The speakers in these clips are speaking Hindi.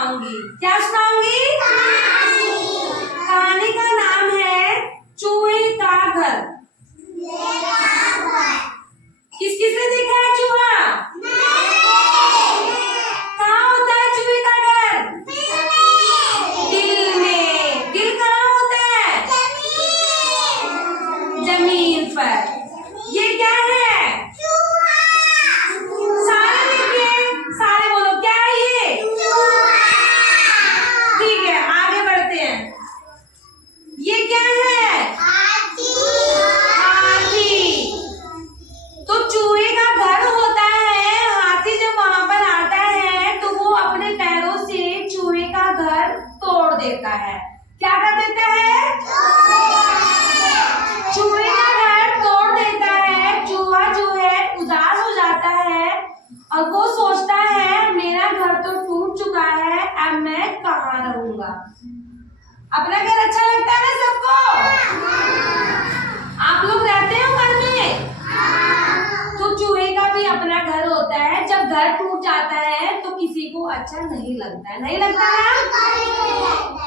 सुनाऊंगी। क्या सुनाऊंगी? कहानी का नाम है चूहे का घर। किस किसने देखा है चूहा? कहाँ होता है चूहे का घर? दिल में। दिल कहाँ होता है? जमीन पर। ये क्या है? सारे देखिए, सारे बोलो क्या है ये? ठीक है, आगे बढ़ते हैं। ये क्या है? हाथी। तो चूहे का घर होता है। हाथी जब वहां पर आता है तो वो अपने पैरों से चूहे का घर तोड़ देता है। क्या कर देता है? चूहे का घर तोड़ देता है। चूहा जो है उदास हो जाता है और वो सोचता है मेरा घर तो टूट चुका है, अब मैं कहाँ रहूंगा। अपना घर अच्छा लगता है ना सबको? आप लोग रहते हो घर में? तो चूहे का भी अपना घर होता है। जब घर टूट जाता है तो किसी को अच्छा नहीं लगता है। नहीं लगता है?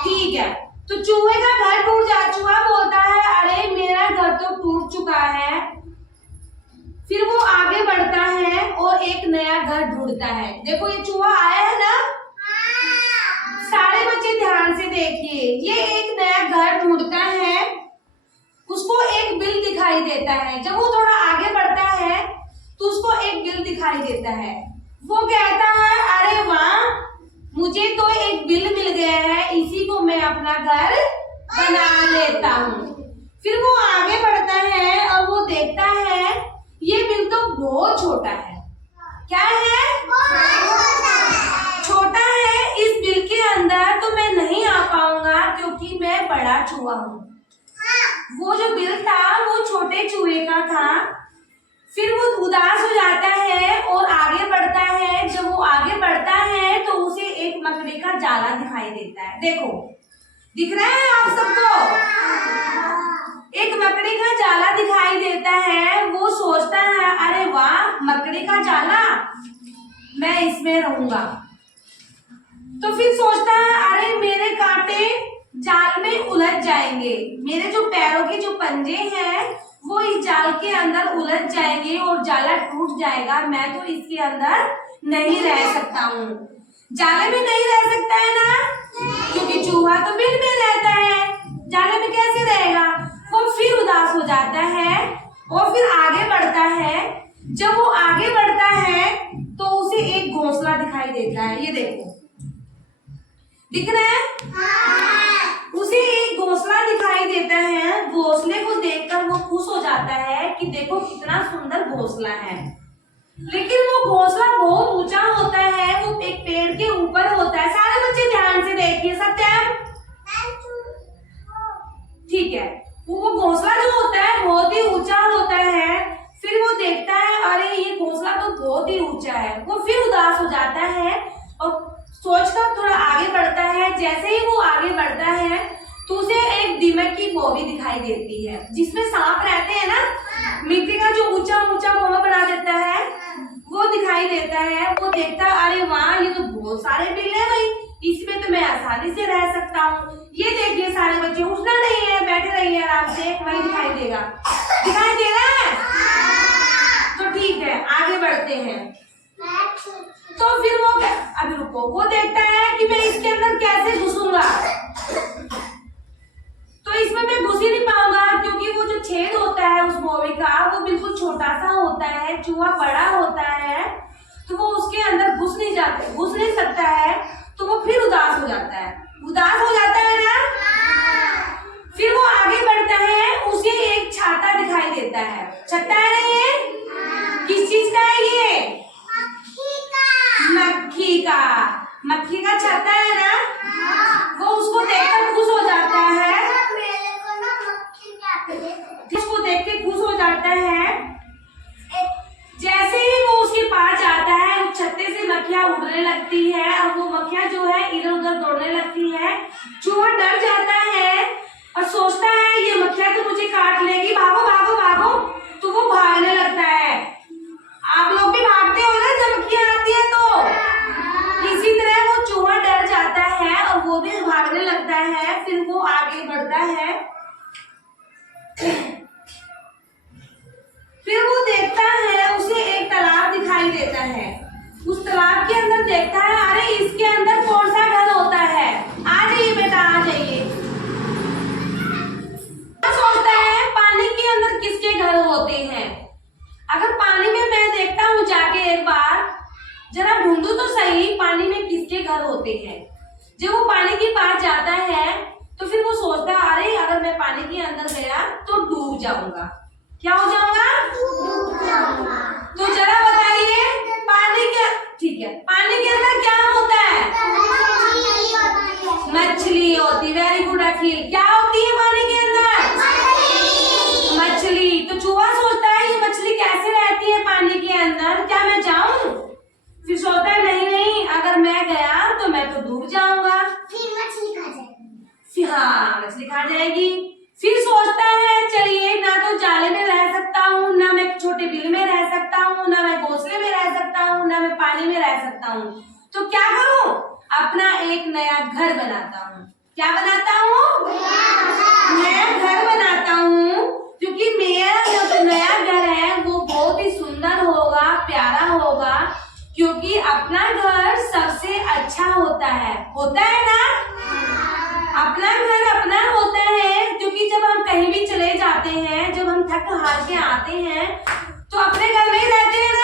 ठीक है, तो चूहे का घर टूट जा, चूहा बोलता है अरे मेरा घर तो टूट चुका है। फिर वो आगे बढ़ता है और एक नया घर ढूंढता है। देखो ये चूहा आया है ना, सारे बच्चे ध्यान से देखिए। ये एक नया घर ढूंढता है। उसको एक बिल दिखाई देता है। जब वो थोड़ा आगे बढ़ता है तो उसको एक बिल दिखाई देता है। वो कहता है अरे वाह, मुझे तो एक बिल मिल गया है, इसी को मैं अपना घर बना लेता हूँ। फिर वो आगे बढ़ता है और वो देखता है ये बिल तो बहुत छोटा है। क्या है? छोटा है। इस बिल के अंदर तो मैं नहीं आ पाऊंगा क्योंकि मैं बड़ा चूहा हूँ। वो जो बिल था वो छोटे चूहे का था। फिर वो उदास हो जाता है और आगे बढ़ता है। जब वो आगे बढ़ता है तो उसे एक मकड़ी का जाला दिखाई देता है। देखो दिख रहा है आप सबको? एक मकड़ी का जाला दिखाई देता है। वो सोचता है अरे वाह, मकड़ी का जाला, मैं इसमें रहूंगा। तो फिर सोचता है अरे मेरे कांटे जाल में उलझ जाएंगे, मेरे जो पैरों के जो पंजे हैं वो इस जाल के अंदर उलझ जाएंगे और जाला टूट जाएगा। मैं तो इसके अंदर नहीं रह सकता हूँ। जाले में नहीं रह सकता है ना, क्योंकि चूहा तो बिल में रहता है, जाले में कैसे रहेगा। वो फिर उदास हो जाता है और फिर आगे बढ़ता है। जब वो आगे बढ़ता है तो उसे एक घोंसला दिखाई देता है। ये देखो दिख रहा है? उसे एक घोंसला दिखाई देता है। घोंसले को देखकर वो खुश हो जाता है कि देखो कितना सुंदर घोंसला है। लेकिन वो घोंसला बहुत ऊंचा होता है, वो एक पेड़ के ऊपर होता है। सारे बच्चे ध्यान से देखिए। सत्यम, ठीक है। वो घोंसला जो होता है बहुत ही ऊंचा होता है। फिर वो देखता है अरे ये घोंसला तो बहुत ही ऊंचा है। वो फिर उदास हो जाता है और सोचकर थोड़ा आगे बढ़ता है। जैसे ही वो आगे बढ़ता है तो उसे एक दीमक की बोरी दिखाई देती है, जिसमें सांप रहते हैं ना, मिट्टी का जो ऊंचा ऊंचा बोरा बना देता है वो दिखाई देता है। वो देखता है अरे वाह, ये तो बहुत सारे बिल है भाई, इसमें तो मैं आसानी से रह सकता हूँ। ये देखिए सारे बच्चे, उठना नहीं है, बैठे रहिए आराम से, वही दिखाई देगा। दिखाई दे रहा है? तो ठीक है, आगे बढ़ते हैं। तो फिर वो अभी रुको, वो देखता है कि मैं इसके अंदर कैसे घुसूंगा। तो इसमें मैं घुस ही नहीं पाऊंगा क्योंकि वो जो छेद होता है उस बोरी का वो बिल्कुल छोटा सा होता है। चूहा बड़ा होता है तो वो उसके अंदर घुस नहीं सकता है। तो वो फिर उदास हो जाता है। उदास हो जाता है ना? फिर वो आगे बढ़ता है। उसे एक छाता दिखाई देता है। छत्ता है ना ये? किस चीज का है ये? मक्खी का। मक्खी का छत्ता है ना? वो उसको देखकर खुश हो जाता है। उसको देख के खुश हो जाता है। जैसे ही वो उसके पास जाता है छत्ते से मक्खियां उड़ने लगती है और वो मक्खियां जो है इधर उधर दौड़ने लगती है। चूहा डर जाता है और सोचता है ये मक्खियां तो मुझे काट लेगी, भागो भागो भागो। तो वो भागने लगता है। आप लोग भी भागते हो ना जब मक्खियां आती है तो? इसी तरह वो चूहा डर जाता तालाब के अंदर देखता है, अरे इसके अंदर कौन सा घर होता है। आ जाइए बेटा, आ जाइए। सोचता है पानी के अंदर किसके घर होते हैं। अगर पानी में मैं देखता हूँ जाके एक बार, जरा ढूंढू तो सही पानी में किसके घर होते हैं। जब वो पानी के पास जाता है तो फिर वो सोचता है, अरे अगर मैं पानी के अंदर गया तो डूब जाऊंगा। क्या हो जाऊंगा? डूब जाऊंगा। तो जरा बताइए पानी के, ठीक है, पानी के अंदर क्या होता है? मछली होती। वेरी गुड अखिल। क्या होती है पानी के अंदर? मछली। तो चूहा सोचता है ये मछली कैसे रहती है पानी के अंदर, क्या मैं जाऊं? फिर सोचता है नहीं नहीं, अगर मैं गया तो मैं तो डूब जाऊंगा। फिर मछली खा जाएगी। हाँ, मछली खा जाएगी। फिर सोचता है चलिए, ना तो जाले में रह सकता हूँ, ना मैं छोटे बिल में रह सकता हूँ, ना मैं घोंसले में रह सकता हूँ, ना मैं पानी में रह सकता हूँ। तो क्या करूँ? अपना एक नया घर बनाता हूँ। क्या बनाता हूँ? नया घर बनाता हूँ, क्योंकि मेरा जो नया घर है वो बहुत ही सुंदर होगा, प्यारा होगा, क्योंकि अपना घर सबसे अच्छा होता है ना? अपना घर अपना होता है, क्योंकि जब हम कहीं भी चले जाते हैं, जब हम थक हार के आते हैं तो अपने घर में ही रहते हैं ना।